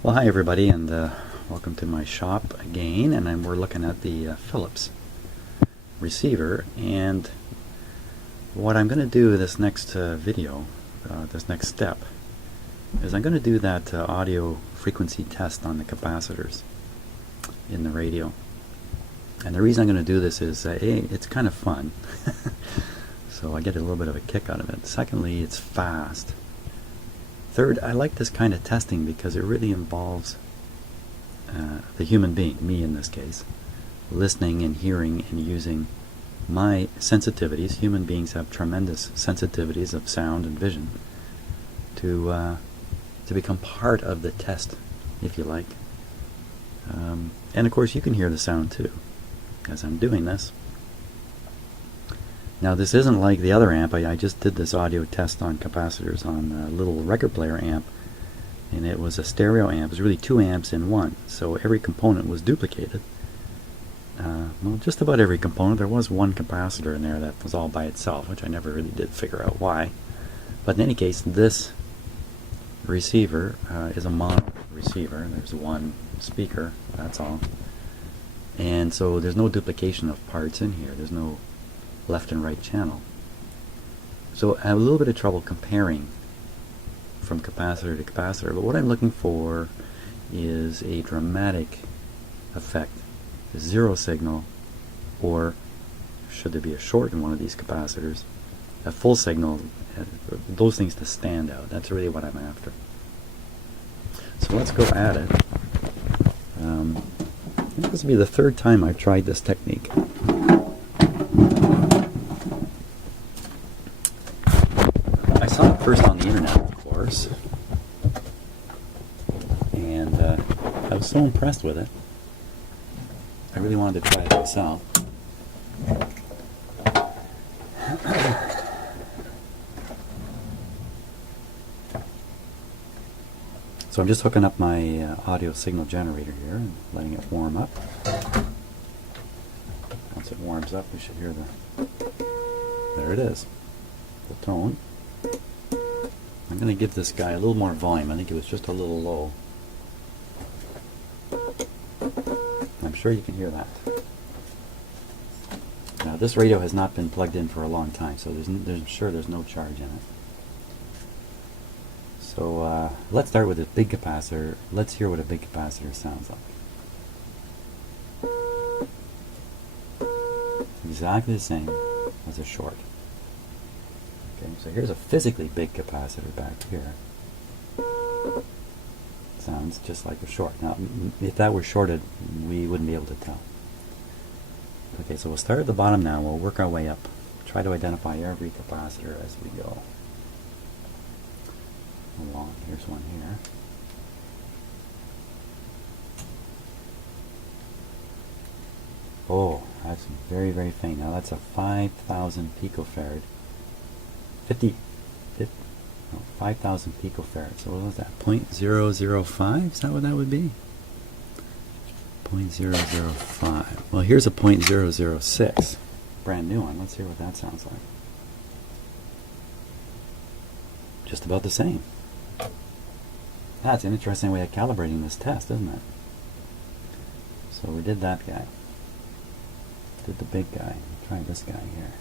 Well, hi everybody, and welcome to my shop again. And we're looking at the Philips receiver. And what I'm going to do this next video, this next step, is I'm going to do that audio frequency test on the capacitors in the radio. And the reason I'm going to do this is, A, it's kind of fun, so I get a little bit of a kick out of it. Secondly, it's fast. Third, I like this kind of testing because it really involves the human being, me in this case, listening and hearing and using my sensitivities. Human beings have tremendous sensitivities of sound and vision to become part of the test, if you like. And of course you can hear the sound too as I'm doing this. Now this isn't like the other amp. I just did this audio test on capacitors on a little record player amp, and it was a stereo amp. It was really 2 amps in one, so every component was duplicated. Well, just about every component. There was one capacitor in there that was all by itself, which I never really did figure out why. But in any case, this receiver is a mono receiver. There's one speaker, that's all. And so there's no duplication of parts in here. There's no left and right channel. So I have a little bit of trouble comparing from capacitor to capacitor, but what I'm looking for is a dramatic effect, a zero signal, or should there be a short in one of these capacitors, a full signal, those things to stand out. That's really what I'm after. So let's go at it. This will be the 3rd time I've tried this technique. I saw it first on the internet, of course, and I was so impressed with it, I really wanted to try it myself. So I'm just hooking up my audio signal generator here and letting it warm up. Once it warms up, we should hear there it is, the tone. I'm going to give this guy a little more volume. I think it was just a little low. I'm sure you can hear that. Now this radio has not been plugged in for a long time, so I'm sure there's no charge in it. So let's start with a big capacitor. Let's hear what a big capacitor sounds like. Exactly the same as a short. Okay, so here's a physically big capacitor back here. Sounds just like a short. Now, if that were shorted, we wouldn't be able to tell. Okay, so we'll start at the bottom now. We'll work our way up. Try to identify every capacitor as we go along. Here's one here. Oh, that's very, very faint. Now that's a 5,000 picofarad. 5,000 picofarad. So what was that? 0.005? Is that what that would be? 0.005. Well, here's a 0.006. Brand new one. Let's hear what that sounds like. Just about the same. That's an interesting way of calibrating this test, isn't it? So we did that guy. Did the big guy. Try this guy here.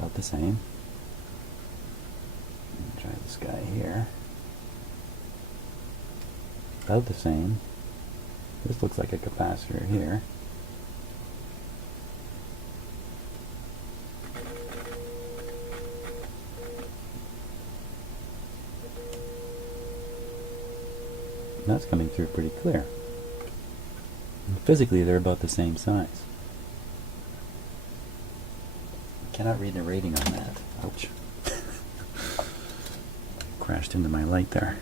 About the same. Try this guy here. About the same. This looks like a capacitor here. That's coming through pretty clear. And physically, they're about the same size. I cannot read the rating on that. Ouch. Crashed into my light there.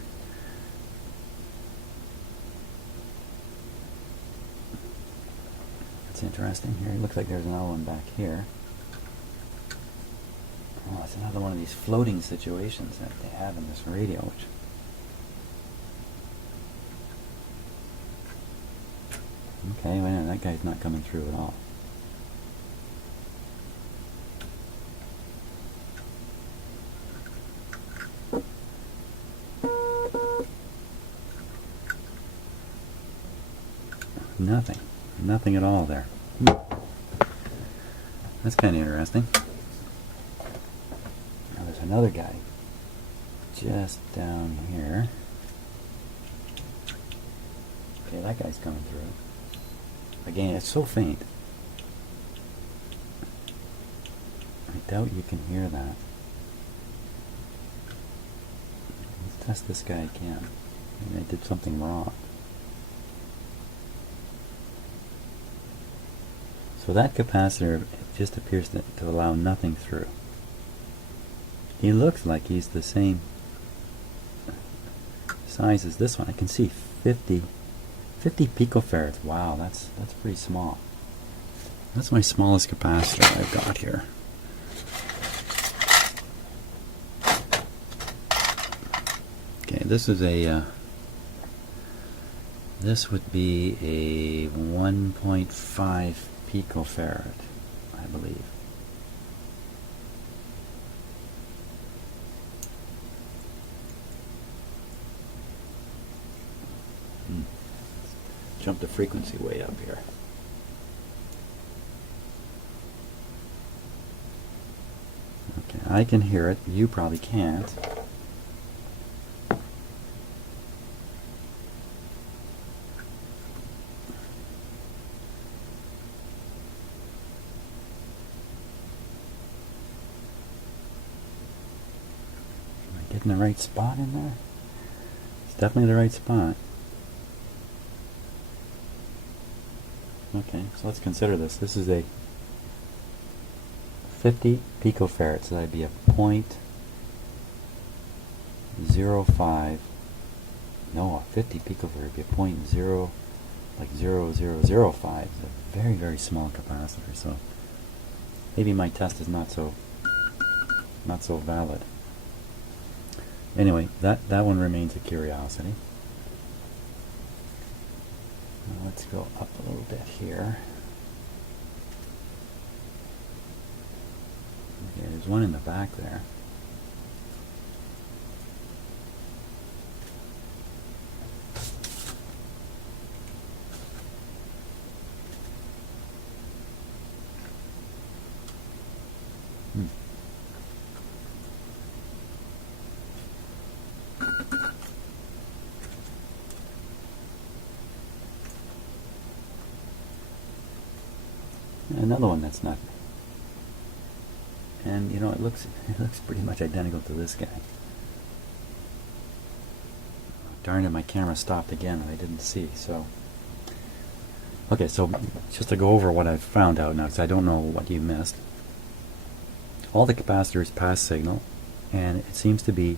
That's interesting. Here, it looks like there's another one back here. Oh, it's another one of these floating situations that they have in this radio, which okay, well, that guy's not coming through at all. nothing. Nothing at all there. That's kind of interesting. Now there's another guy just down here. Okay, that guy's coming through. Again, it's so faint. I doubt you can hear that. Let's test this guy again. Maybe I did something wrong. So that capacitor just appears to allow nothing through. He looks like he's the same size as this one. I can see 50 picofarads. Wow, that's pretty small. That's my smallest capacitor I've got here. Okay, this is a this would be a 1.5 picofarad, I believe. Jump the frequency way up here. Okay, I can hear it. You probably can't. Getting the right spot in there? It's definitely the right spot. Okay, so let's consider this. This is a 50 picofarad, so that'd be a 0.05. No, a 50 picofarad would be a 0.0, like 0.0005. It's a very, very small capacitor. So maybe my test is not so valid. Anyway, that one remains a curiosity. Now let's go up a little bit here. Okay, there's one in the back there. Another one that's not, and you know, it looks pretty much identical to this guy. Darn it, my camera stopped again and I didn't see. So okay, so just to go over what I've found out now, because I don't know what you missed. All the capacitors pass signal, and it seems to be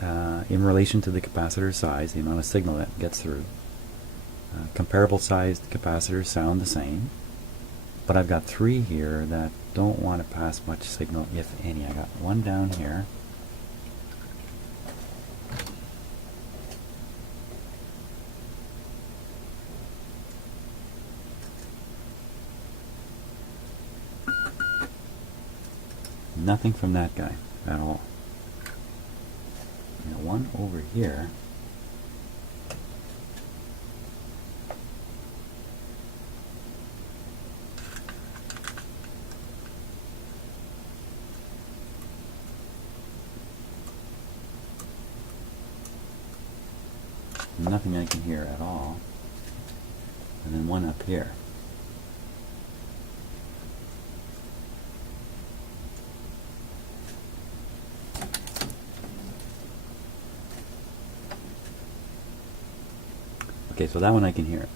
in relation to the capacitor size, the amount of signal that gets through. Comparable sized capacitors sound the same. But I've got three here that don't want to pass much signal, if any. I got one down here. Nothing from that guy at all. And one over here. Nothing I can hear at all. And then one up here. Okay, so that one I can hear.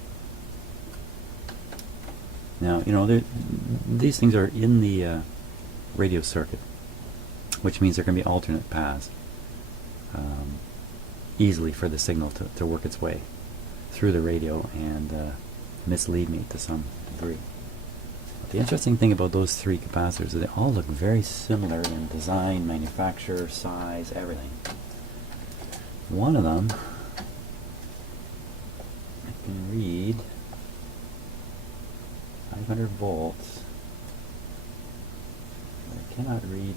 Now, you know, these things are in the radio circuit, which means there can be alternate paths. Easily for the signal to work its way through the radio and mislead me to some degree. But the interesting thing about those three capacitors is they all look very similar in design, manufacture, size, everything. One of them I can read 500 volts. I cannot read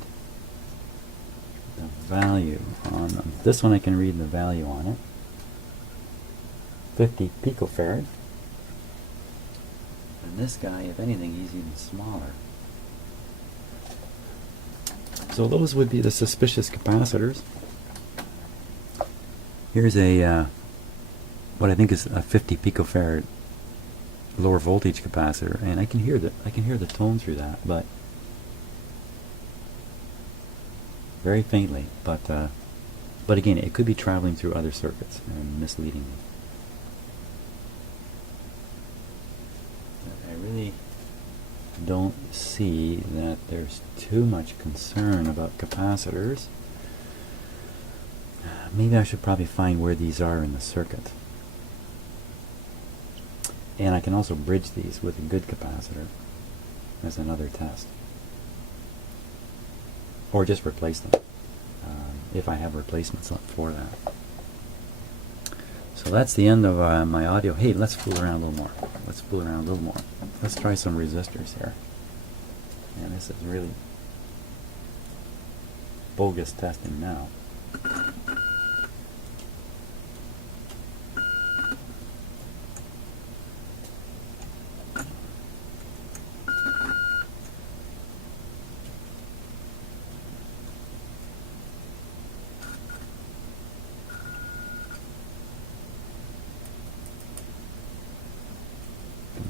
the value on them. This one I can read the value on it. 50 picofarad. And this guy, if anything, he's even smaller. So those would be the suspicious capacitors. Here's a what I think is a 50 picofarad lower voltage capacitor, and I can hear the tone through that, but very faintly. But again, it could be traveling through other circuits and misleading me. I really don't see that there's too much concern about capacitors. Maybe I should probably find where these are in the circuit. And I can also bridge these with a good capacitor as another test. Or just replace them, if I have replacements for that. So that's the end of my audio. Hey, let's fool around a little more. Let's fool around a little more. Let's try some resistors here. And this is really bogus testing now.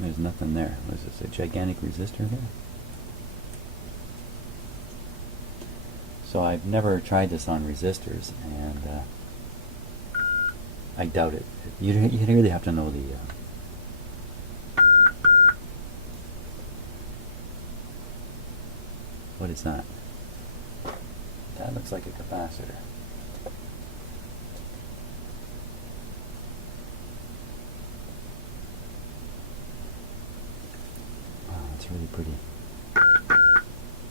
There's nothing there. Was this a gigantic resistor there? So I've never tried this on resistors, and I doubt it. You really have to know the what is that? That looks like a capacitor. Really pretty.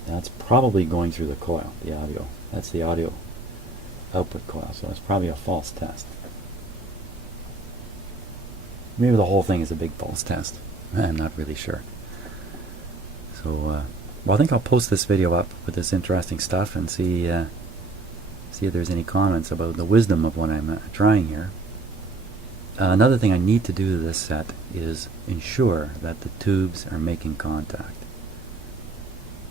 That's probably going through the coil, the audio. That's the audio output coil, so it's probably a false test. Maybe the whole thing is a big false test. I'm not really sure. So, well, I think I'll post this video up with this interesting stuff and see if there's any comments about the wisdom of what I'm trying here. Another thing I need to do to this set is ensure that the tubes are making contact.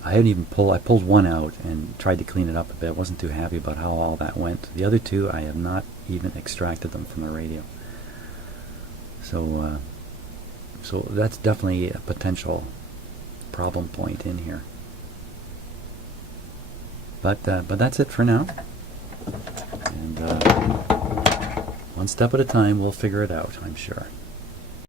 I pulled one out and tried to clean it up a bit. I wasn't too happy about how all that went. The other two, I have not even extracted them from the radio. So, so that's definitely a potential problem point in here. But that's it for now. And one step at a time, we'll figure it out, I'm sure.